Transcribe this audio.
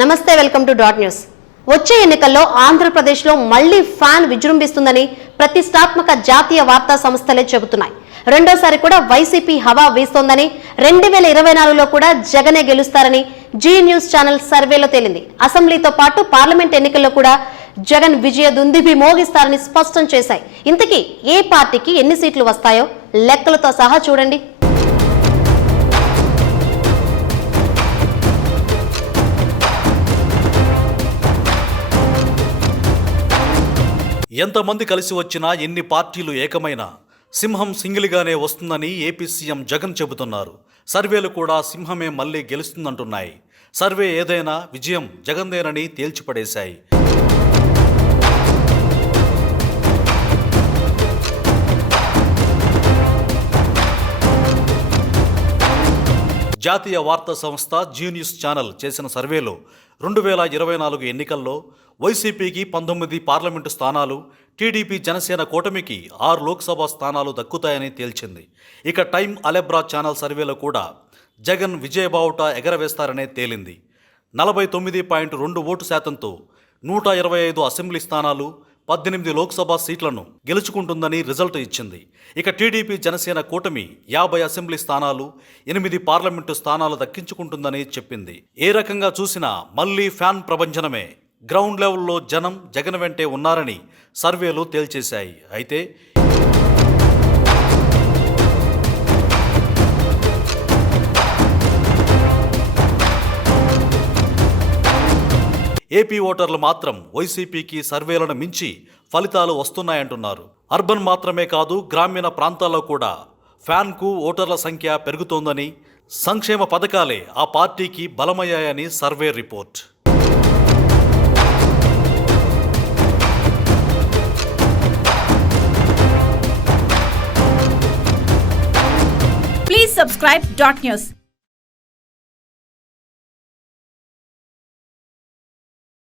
నమస్తే welcome to dot news. వచ్చే ఎన్నికల్లో ఆంధ్రప్రదేశ్లో మళ్ళీ ఫ్యాన్ విజృంభిస్తుందని ప్రతిష్టాత్మక జాతీయ వార్తా సంస్థలే చెబుతున్నాయి. రెండోసారి కూడా వైసీపీ హవా వీస్తోందని రెండు వేల ఇరవై నాలుగులో కూడా జగనే గెలుస్తారని జీ న్యూస్ ఛానల్ సర్వేలో తేలింది. అసెంబ్లీతో పాటు పార్లమెంట్ ఎన్నికల్లో కూడా జగన్ విజయ దుందిభి మోగిస్తారని స్పష్టం చేశాయి. ఇంతకీ ఏ పార్టీకి ఎన్ని సీట్లు వస్తాయో లెక్కలతో సహా చూడండి. ఎంతమంది కలిసి వచ్చినా ఎన్ని పార్టీలు ఏకమైనా సింహం సింగిల్గానే వస్తుందని ఏపీ సీఎం జగన్ చెబుతున్నారు. సర్వేలు కూడా సింహమే మళ్ళీ గెలుస్తుందంటున్నాయి. సర్వే ఏదైనా విజయం జగన్దేనని తేల్చిపడేశాయి. జాతీయ వార్తా సంస్థ జీ న్యూస్ ఛానల్ చేసిన సర్వేలో రెండు వేల ఇరవై నాలుగు ఎన్నికల్లో వైసీపీకి పంతొమ్మిది పార్లమెంటు స్థానాలు టీడీపీ జనసేన కూటమికి ఆరు లోక్సభ స్థానాలు దక్కుతాయని తేల్చింది. ఇక టైమ్ అలెబ్రా ఛానల్ సర్వేలో కూడా జగన్ విజయబావుట ఎగరవేస్తారనే తేలింది. నలభై తొమ్మిది పాయింట్ రెండు ఓటు శాతంతో నూట ఇరవై ఐదు అసెంబ్లీ స్థానాలు పద్దెనిమిది లోక్సభ సీట్లను గెలుచుకుంటుందని రిజల్ట్ ఇచ్చింది. ఇక టీడీపీ జనసేన కూటమి యాభై అసెంబ్లీ స్థానాలు ఎనిమిది పార్లమెంటు స్థానాలు దక్కించుకుంటుందని చెప్పింది. ఏ రకంగా చూసినా మళ్ళీ ఫ్యాన్ ప్రభంజనమే. గ్రౌండ్ లెవెల్లో జనం జగన్ వెంటే ఉన్నారని సర్వేలు తేల్చేశాయి. అయితే ఏపీ ఓటర్లు మాత్రం వైసీపీకి సర్వేలను మించి ఫలితాలు వస్తున్నాయంటున్నారు. అర్బన్ మాత్రమే కాదు గ్రామీణ ప్రాంతాల్లో కూడా ఫ్యాన్కు ఓటర్ల సంఖ్య పెరుగుతోందని సంక్షేమ పథకాలే ఆ పార్టీకి బలమయ్యాయని survey report. Please subscribe dot news